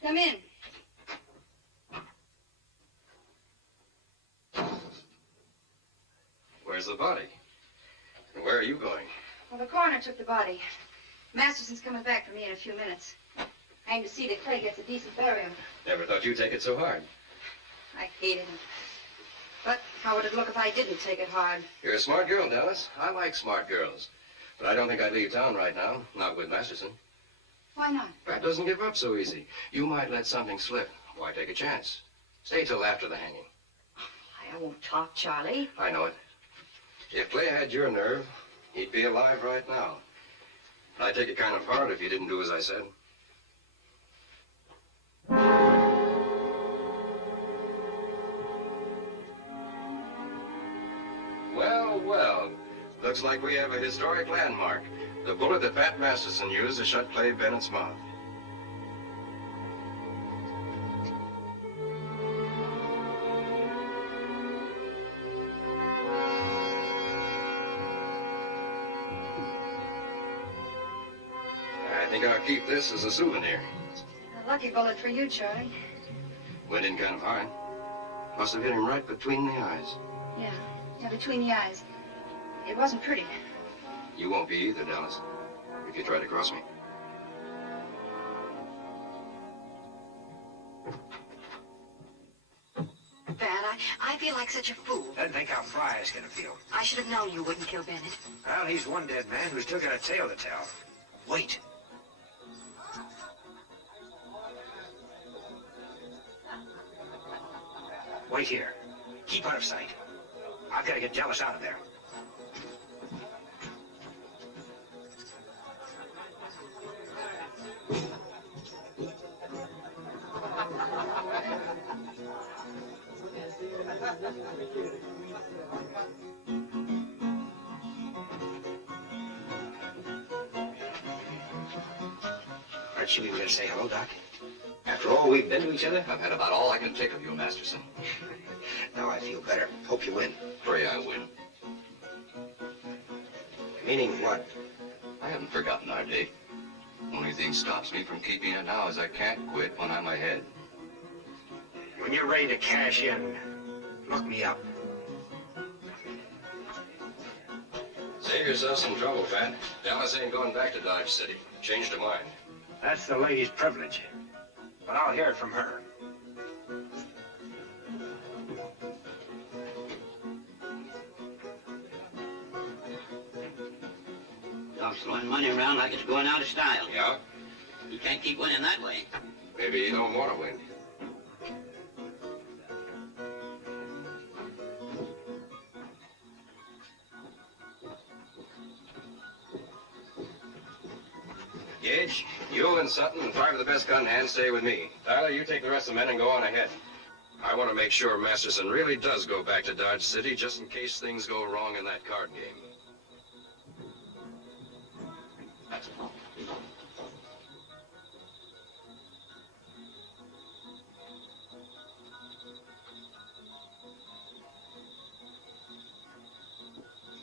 Come in. Where's the body? And where are you going? Well, the coroner took the body. Masterson's coming back for me in a few minutes. I aim to see that Clay gets a decent burial. Never thought you'd take it so hard. I hated him. But how would it look if I didn't take it hard? You're a smart girl, Dallas. I like smart girls. But I don't think I'd leave town right now. Not with Masterson. Why not? Brad doesn't give up so easy. You might let something slip. Why take a chance? Stay till after the hanging. I won't talk, Charlie. I know it. If Clay had your nerve, he'd be alive right now. I'd take it kind of hard if you didn't do as I said. Well, well. Looks like we have a historic landmark. The bullet that Pat Masterson used to shut Clay Bennett's mouth. I think I'll keep this as a souvenir. A lucky bullet for you, Charlie. Went in kind of hard. Must have hit him right between the eyes. Yeah, between the eyes. It wasn't pretty. You won't be either, Dallas, if you try to cross me. Pat, I feel like such a fool. Doesn't think how Fry is gonna feel. I should have known you wouldn't kill Bennett. Well, he's one dead man who's still got a tale to tell. Wait. Wait here. Keep out of sight. I've got to get Dallas out of there. Aren't you even going to say hello, Doc? After all we've been to each other? I've had about all I can take of you, Masterson. Now I feel better. Hope you win. Pray I win. Meaning what? I haven't forgotten our date. Only thing stops me from keeping it now is I can't quit when I'm ahead. When you're ready to cash in, look me up. Save yourself some trouble, Pat. Dallas ain't going back to Dodge City. changed her mind. That's the lady's privilege. But I'll hear it from her. Doc's throwing money around like it's going out of style. Yeah? You can't keep winning that way. Maybe you don't want to win. Gage, you and Sutton and 5 of the best gun hands stay with me. Tyler, you take the rest of the men and go on ahead. I want to make sure Masterson really does go back to Dodge City just in case things go wrong in that card game.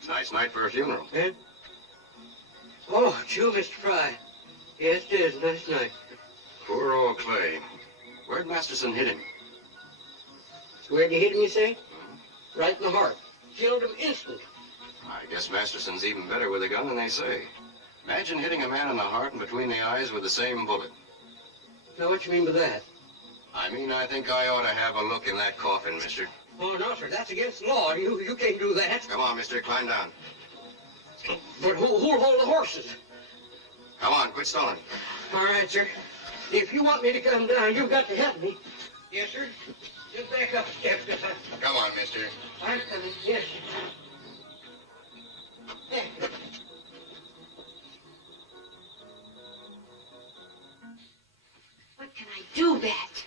Nice night for a funeral. Eh? Oh, sure, Mr. Fry. Yes, it is. Nice night. Poor old Clay. Where'd Masterson hit him? Where'd you hit him, you say? Right in the heart. Killed him instant. I guess Masterson's even better with a gun than they say. Imagine hitting a man in the heart and between the eyes with the same bullet. Now, what you mean by that? I mean, I think I ought to have a look in that coffin, mister. Oh, no, sir. That's against the law. You can't do that. Come on, mister. Climb down. But who'll hold the horses? Come on, quit stalling. All right, sir. If you want me to come down, you've got to help me. Yes, sir. Just back up a step. Come on, mister. I'm coming. Yes. What can I do, Bat?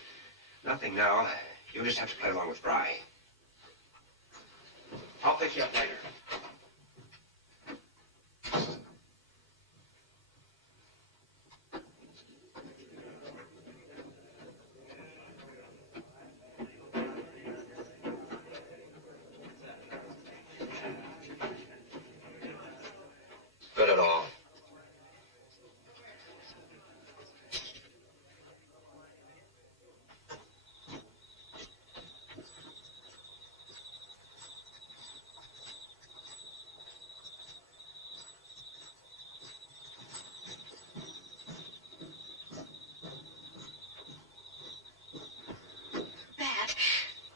Nothing now. You'll just have to play along with Fry. I'll pick you up later. Fit it all. Bat,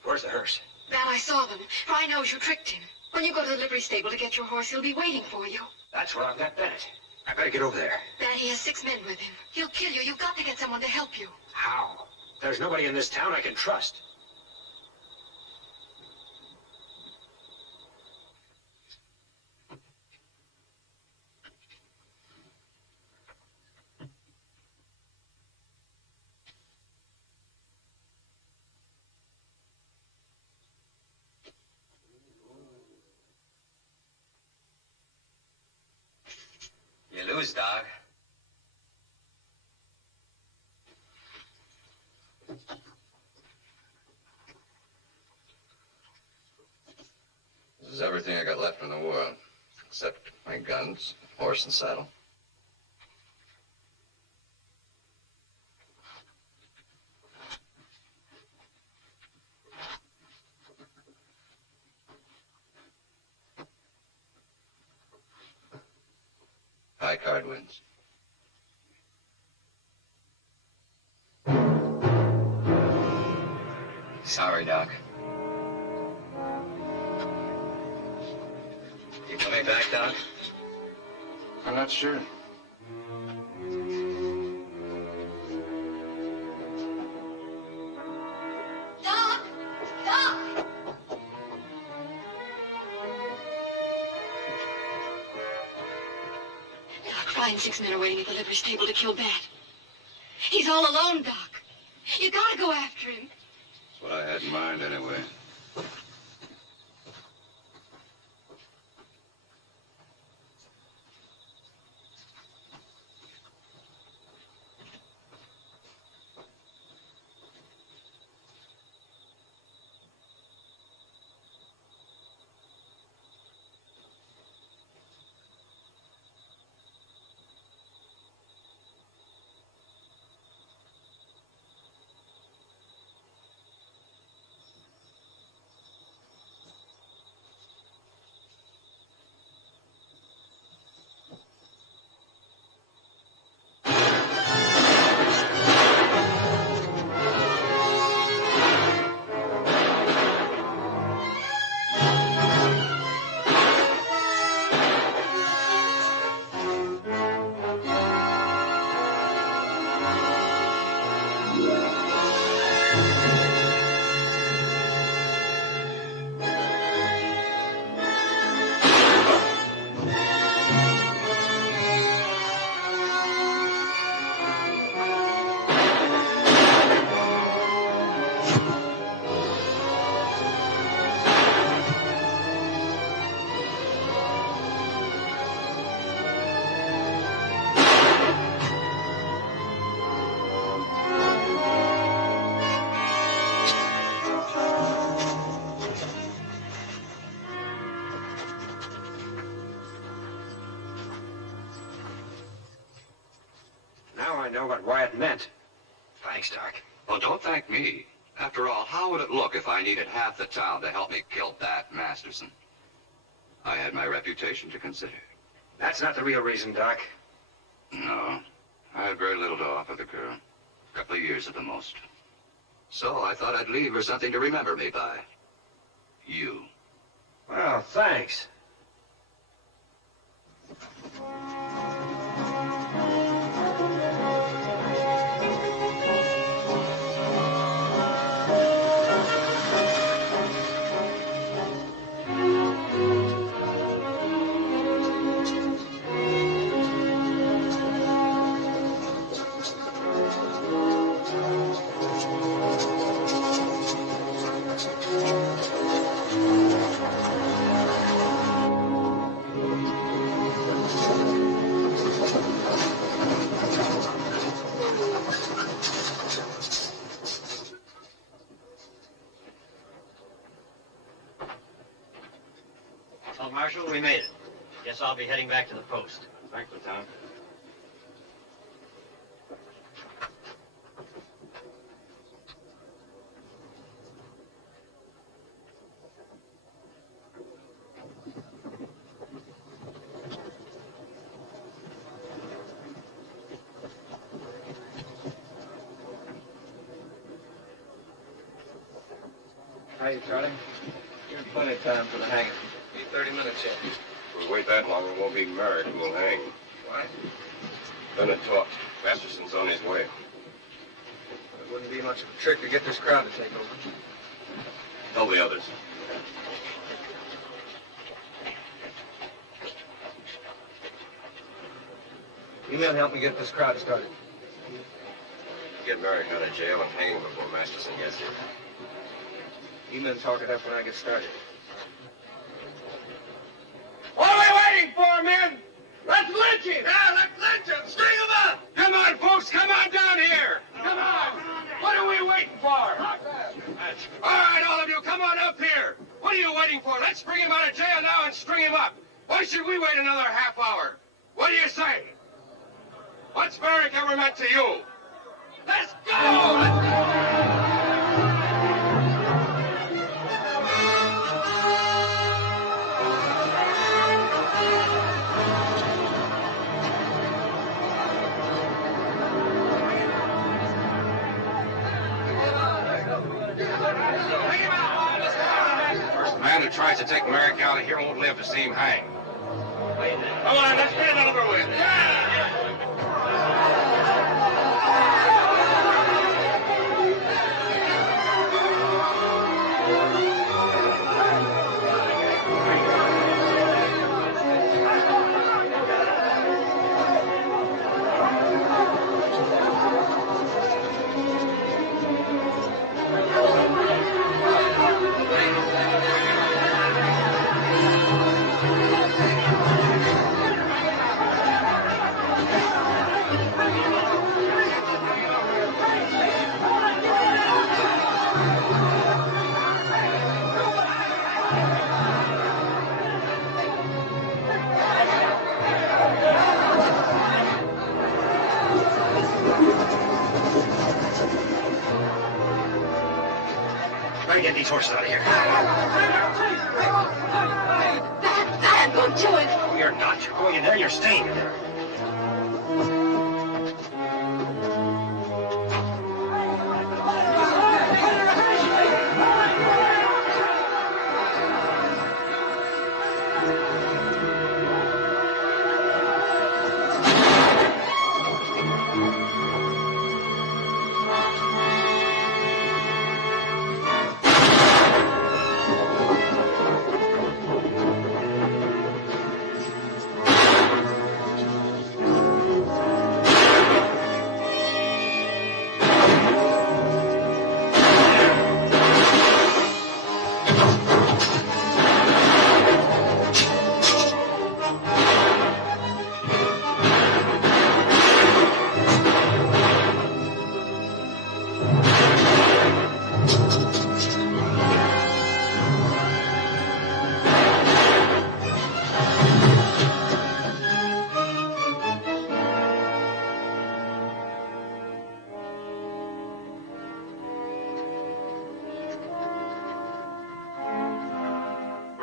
Where's the hearse? Bat, I saw them. Fry knows you tricked him. When you go to the livery stable to get your horse, he'll be waiting for you. That's where I've got Bennett. I better get over there. Bat, he has 6 men with him. He'll kill you. You've got to get someone to help you. How? There's nobody in this town I can trust. You lose, dog. This is everything I got left in the world, except my guns, horse, and saddle. High card wins. Sorry, Doc. You coming back, Doc? I'm not sure. Doc! Doc! Doc, Fry and 6 men are waiting at the livery stable to kill Bat. He's all alone, Doc. You gotta go after him. That's what I had in mind, anyway. I know what Wyatt meant. Thanks, Doc. Well, don't thank me. After all, how would it look if I needed half the town to help me kill that Masterson? I had my reputation to consider. That's not the real reason, Doc. No. I had very little to offer the girl. A couple of years at the most. So I thought I'd leave her something to remember me by. You. Well, thanks. Well, Marshal, we made it. Guess I'll be heading back to the post. Thanks, Lieutenant. Hiya, Charlie. You're in plenty of time for the hanging. Need 30 minutes yet. If we wait that long, it won't be Merrick who will hang. Why? Bennett talked. Masterson's on his way. It wouldn't be much of a trick to get this crowd to take over. Tell the others. You men help me get this crowd started. Get Merrick out of jail and hang him before Masterson gets here. You men talk it up when I get started. What are we waiting for, men? Let's lynch him! Yeah, let's lynch him! String him up! Come on, folks, come on down here! Come on! What are we waiting for? All right, all of you, come on up here! What are you waiting for? Let's bring him out of jail now and string him up! Why should we wait another half hour? What do you say? What's Merrick ever meant to you? Let's go! Let's go! First man who tries to take Merrick out of here won't live to see him hang. Come on, let's get it over with. Get these horses out of here. I'm going to do it. No, you're not. You're going in there and you're staying in there.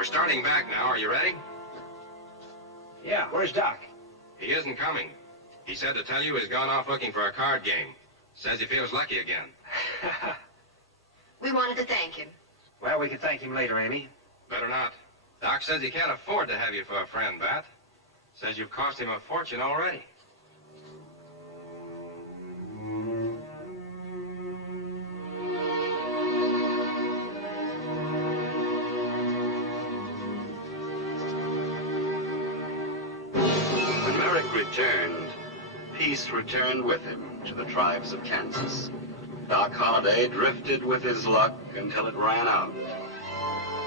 starting back now. Are you ready? Yeah, where's Doc? He isn't coming. He said to tell you he's gone off looking for a card game. Says he feels lucky again. We wanted to thank him. Well, we can thank him later, Amy. Better not. Doc says he can't afford to have you for a friend, Bat. Says you've cost him a fortune already. When Merrick returned, peace returned with him to the tribes of Kansas. Doc Holliday drifted with his luck until it ran out.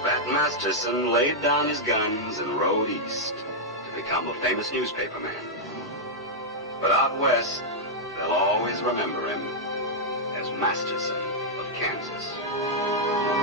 Bat Masterson laid down his guns and rode east to become a famous newspaperman. But out west, they'll always remember him as Masterson of Kansas.